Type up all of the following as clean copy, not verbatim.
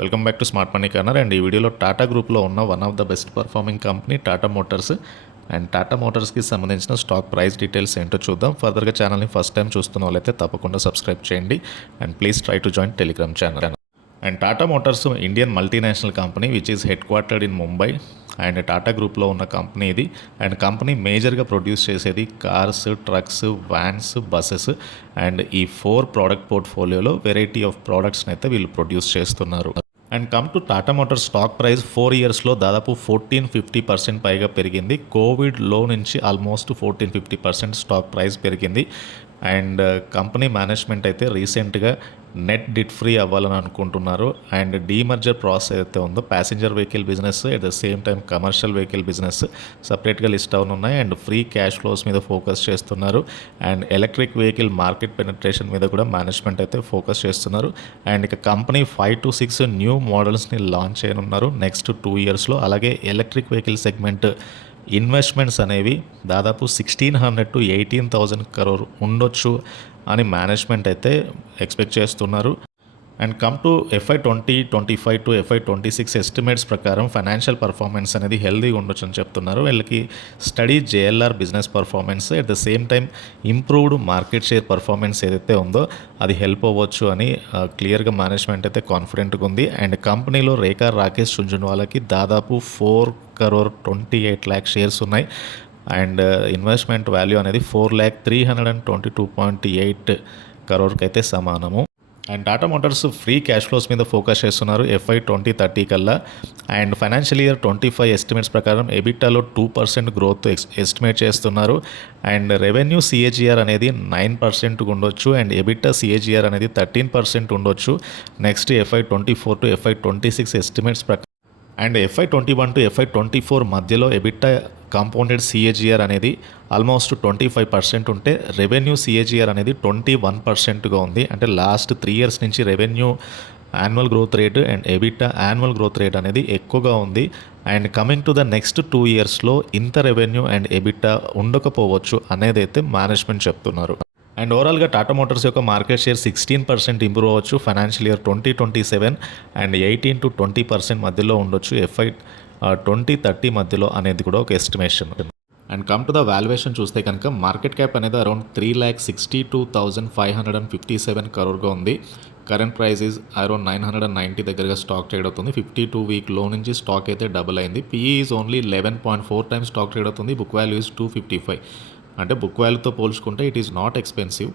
Welcome back to smart money corner. And ఈ వీడియోలో టాటా గ్రూప్లో ఉన్న one of the best performing company Tata Motors. And Tata మోటార్స్కి సంబంధించిన స్టాక్ ప్రైస్ డీటెయిల్స్ ఏంటో చూద్దాం. ఫర్దర్గా ఛానల్ని ఫస్ట్ టైం చూస్తున్న వాళ్ళైతే తప్పకుండా సబ్స్క్రైబ్ చేయండి and please try to join Telegram channel. And Tata Motors Indian multinational company which is headquartered in Mumbai. And Tata గ్రూప్లో ఉన్న కంపెనీ ఇది. అండ్ కంపెనీ మేజర్గా ప్రొడ్యూస్ చేసేది cars, trucks, vans, buses. And ఈ 4 ప్రోడక్ట్ పోర్ట్ఫోలియోలో వెరైటీ ఆఫ్ ప్రోడక్ట్స్ని అయితే వీళ్ళు ప్రొడ్యూస్ చేస్తున్నారు. And come to Tata Motors stock price 4 ఇయర్స్లో దాదాపు 14-50% పైగా పెరిగింది. కోవిడ్లో నుంచి ఆల్మోస్ట్ 14-50% స్టాక్ ప్రైస్ పెరిగింది. అండ్ కంపెనీ మేనేజ్మెంట్ అయితే రీసెంట్గా నెట్ డిట్ ఫ్రీ అవ్వాలని అనుకుంటున్నారు. అండ్ డీమర్జర్ ప్రాసెస్ అయితే ఉందో passenger vehicle business at the same time commercial vehicle business సపరేట్గా లిస్ట్ అవునున్నాయి. అండ్ ఫ్రీ క్యాష్ ఫ్లోస్ మీద ఫోకస్ చేస్తున్నారు. And electric vehicle market penetration మీద కూడా మేనేజ్మెంట్ అయితే ఫోకస్ చేస్తున్నారు. అండ్ ఇక కంపెనీ 5 to 6 న్యూ మోడల్స్ని లాంచ్ చేయనున్నారు నెక్స్ట్ 2 ఇయర్స్లో. అలాగే ఎలక్ట్రిక్ వెహికల్ సెగ్మెంట్ ఇన్వెస్ట్మెంట్స్ అనేవి దాదాపు 1600 to 18,000 crore ఉండొచ్చు అని మేనేజ్మెంట్ అయితే ఎక్స్పెక్ట్ చేస్తున్నారు. And come to FY 2025 to FY 26 estimates ప్రకారం ఫైనాన్షియల్ పర్ఫార్మెన్స్ అనేది హెల్దీగా ఉండొచ్చు అని చెప్తున్నారు. వీళ్ళకి study JLR business performance at the same time improved market share performance ఏదైతే ఉందో అది హెల్ప్ అవ్వచ్చు అని క్లియర్గా మేనేజ్మెంట్ అయితే కాన్ఫిడెంట్గా ఉంది. అండ్ కంపెనీలో రేఖా రాకేష్ జుంజున్వాలాకి దాదాపు 4.28 crore షేర్స్ ఉన్నాయి. అండ్ ఇన్వెస్ట్మెంట్ వాల్యూ అనేది 4,322.8 crore అయితే సమానము. And Tata Motors free cash flows మీద ఫోకస్ చేస్తున్నారు FY 2030 కల్లా. అండ్ ఫైనాన్షియల్ ఇయర్ 25 ఎస్టిమేట్స్ ప్రకారం ఎబిటాలో 2% గ్రోత్ ఎస్టిమేట్ చేస్తున్నారు. అండ్ రెవెన్యూ CAGR అనేది 9% ఉండొచ్చు. అండ్ ఎబిటా CAGR అనేది 13% ఉండొచ్చు next FY 24 to FY 26 estimates ప్రకారం. అండ్ FY 21 to FY 24 మధ్యలో ఎబిటా కాంపౌండెడ్ CAGR అనేది ఆల్మోస్ట్ 25% ఉంటే రెవెన్యూ CAGR అనేది 21%గా ఉంది. అంటే లాస్ట్ 3 ఇయర్స్ నుంచి revenue annual growth rate and EBITDA annual growth rate అనేది ఎక్కువగా ఉంది. And coming to the next 2 ఇయర్స్లో ఇంత రెవెన్యూ అండ్ ఎబిటా ఉండకపోవచ్చు అనేది అయితే మేనేజ్మెంట్ చెప్తున్నారు. అండ్ ఓవరాల్గా టాటా మోటార్స్ యొక్క మార్కెట్ షేర్ 16% ఇంప్రూవ్ అవ్వచ్చు ఫైనాన్షియల్ ఇయర్ 2027. అండ్ 18 to 20% మధ్యలో ఉండొచ్చు FY 2030 మధ్యలో అనేది కూడా ఒక estimation. And come to the valuation చూస్తే కనుక మార్కెట్ క్యాప్ అనేది అరౌండ్ 3,62,557 crore ఉంది. కరెంట్ ప్రైస్ ఈజ్ అరౌండ్ 990 దగ్గరగా స్టాక్ ట్రేడ్ అవుతుంది. 52 వీక్ లో నుంచి స్టాక్ అయితే డబుల్ అయింది. PE is only 11.4 times stock trade అవుతుంది. Book value is 255. అంటే బుక్ వాల్యూతో పోల్చుకుంటే it is not expensive.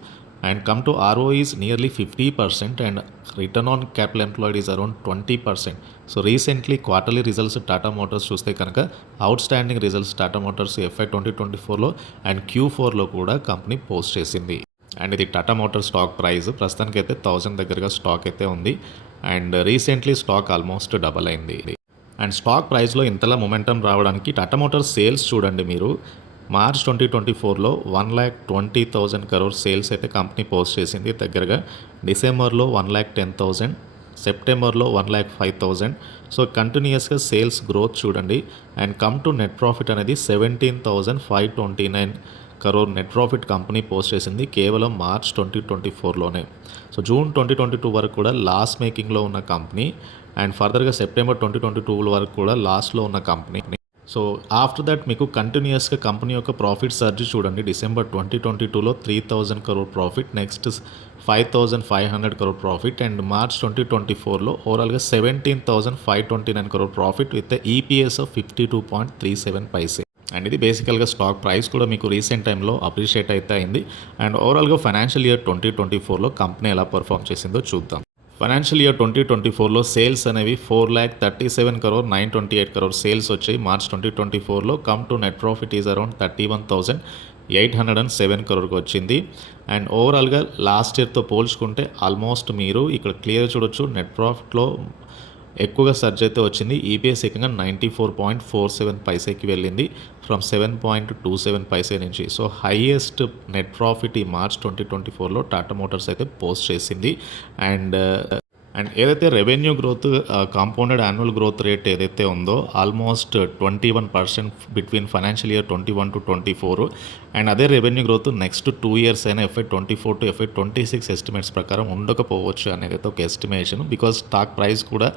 And come to ROE is nearly 50% and return on capital employed is around 20%. So recently quarterly results Tata Motors చూస్తే కనుక outstanding results Tata Motors FY 2024లో and Q4లో కూడా company post చేసింది. And ఇది Tata Motors stock price ప్రస్తుతానికి అయితే 1000 దగ్గరగా స్టాక్ అయితే ఉంది. And recently stock almost double అయింది. అండ్ స్టాక్ ప్రైస్లో ఇంతలా మొమెంటం రావడానికి టాటా మోటార్స్ సేల్స్ చూడండి మీరు. మార్చ్ 2024లో 1,20,000 crore సేల్స్ అయితే కంపెనీ పోస్ట్ చేసింది దగ్గరగా. డిసెంబర్లో 1,10,000, సెప్టెంబర్లో 1,05,000. సో కంటిన్యూస్గా సేల్స్ గ్రోత్ చూడండి. And come to net profit అనేది 17,529 crore net profit company post చేసింది కేవలం మార్చ్ 2024లోనే. సో జూన్ 2022 వరకు కూడా లాస్ మేకింగ్లో ఉన్న కంపెనీ. అండ్ ఫర్దర్గా సెప్టెంబర్ 2022 వరకు కూడా లాస్లో ఉన్న కంపెనీ. సో ఆఫ్టర్ దట్ మీకు కంటిన్యూస్గా కంపెనీ యొక్క ప్రాఫిట్ సర్జ్ చూడండి. డిసెంబర్ 2022లో 3,000 crore profit, next 5,500 crore profit. And March 2024లో ఓవరాల్గా 17,529 crore profit with EPS of 52.37 paise. And ఇది బేసికల్గా స్టాక్ ప్రైస్ కూడా మీకు రీసెంట్ టైంలో అప్రిషియేట్ అయితే అయింది. అండ్ ఓవరాల్గా ఫైనాన్షియల్ ఇయర్ 2024లో కంపెనీ ఎలా పర్ఫామ్ చేసిందో చూద్దాం. ఫైనాన్షియల్ ఇయర్ 2024లో సేల్స్ అనేవి 4,37,928 crore సేల్స్ వచ్చాయి మార్చ్ 2024లో. Come to net profit is around 31,807 crore వచ్చింది. అండ్ ఓవరాల్గా లాస్ట్ ఇయర్తో పోల్చుకుంటే ఆల్మోస్ట్ మీరు ఇక్కడ క్లియర్ చూడొచ్చు నెట్ ప్రాఫిట్లో ఎక్కువగా సర్జ్ అయితే వచ్చింది. EPS ఏకంగా 94.47 పైసేకి వెళ్ళింది ఫ్రమ్ 7.27 పైసే నుంచి. సో హైయెస్ట్ నెట్ ప్రాఫిట్ ఈ మార్చ్ 2024లో టాటా మోటార్స్ అయితే పోస్ట్ చేసింది. అండ్ ఏదైతే revenue growth compounded annual growth rate ఏదైతే ఉందో almost 21% between financial year 21-24. And అదే రెవెన్యూ గ్రోత్ నెక్స్ట్ 2 ఇయర్స్ అయినా FY24 to FY26 ఎస్టిమేట్స్ ప్రకారం ఉండకపోవచ్చు అనేది అయితే ఒక ఎస్టిమేషన్. బికాజ్ స్టాక్ ప్రైస్ కూడా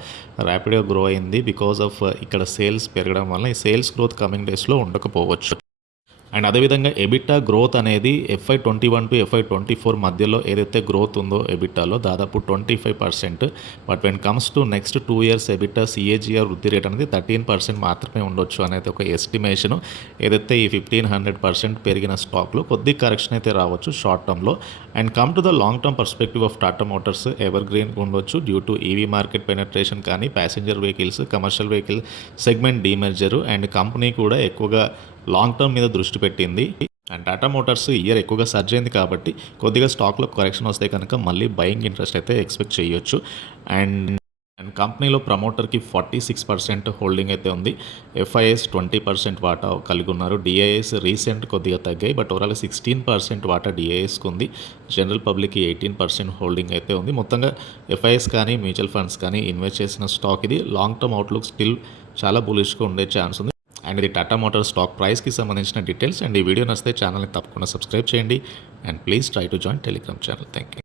ర్యాపిడ్గా గ్రో అయింది బికాజ్ ఆఫ్ ఇక్కడ సేల్స్ పెరగడం వల్ల ఈ సేల్స్ గ్రోత్ కమింగ్ డేస్లో ఉండకపోవచ్చు. అండ్ అదేవిధంగా ఎబిటా గ్రోత్ అనేది FY21 to FY24 మధ్యలో ఏదైతే గ్రోత్ ఉందో ఎబిటాలో దాదాపు 25%. But when comes to next 2 years EBITDA CAGR వృద్ధి రేట్ అనేది 13% మాత్రమే ఉండొచ్చు అనేది ఒక ఎస్టిమేషను. ఏదైతే ఈ 1500% పెరిగిన స్టాక్లో కొద్ది కరెక్షన్ అయితే రావచ్చు షార్ట్ టర్మ్లో. And come to the long term perspective of Tata Motors evergreen ఉండొచ్చు due to EV market penetration కానీ passenger vehicles commercial vehicle segment demerger and company కూడా ఎక్కువగా లాంగ్ టర్మ్ మీద దృష్టి పెట్టింది. అండ్ టాటా మోటార్స్ ఇయర్ ఎక్కువగా సర్జ్ అయింది కాబట్టి కొద్దిగా స్టాక్లో కరెక్షన్ వస్తే కనుక మళ్ళీ బయింగ్ ఇంట్రెస్ట్ అయితే ఎక్స్పెక్ట్ చేయొచ్చు. అండ్ కంపెనీలో ప్రమోటర్కి 46% హోల్డింగ్ అయితే ఉంది. FIS 20% వాటా కలిగి ఉన్నారు. DIS రీసెంట్ కొద్దిగా తగ్గాయి బట్ ఓవరాల్ 16% వాటా DISకి ఉంది. జనరల్ పబ్లిక్కి 18% హోల్డింగ్ అయితే ఉంది. మొత్తంగా FIS కానీ మ్యూచువల్ ఫండ్స్ కానీ ఇన్వెస్ట్ చేసిన స్టాక్ ఇది. లాంగ్ టర్మ్ అవుట్లుక్ స్టిల్ చాలా బులిష్గా ఉండే ఛాన్స్ ఉంది. అండ్ ఇది టాటా మోటార్ స్టాక్ ప్రైస్కి సంబంధించిన డీటెయిల్స్. అండ్ ఈ వీడియో నచ్చితే ఛానల్ని తప్పకుండా సబ్స్క్రైబ్ చేయండి and please try to join Telegram channel. Thank you.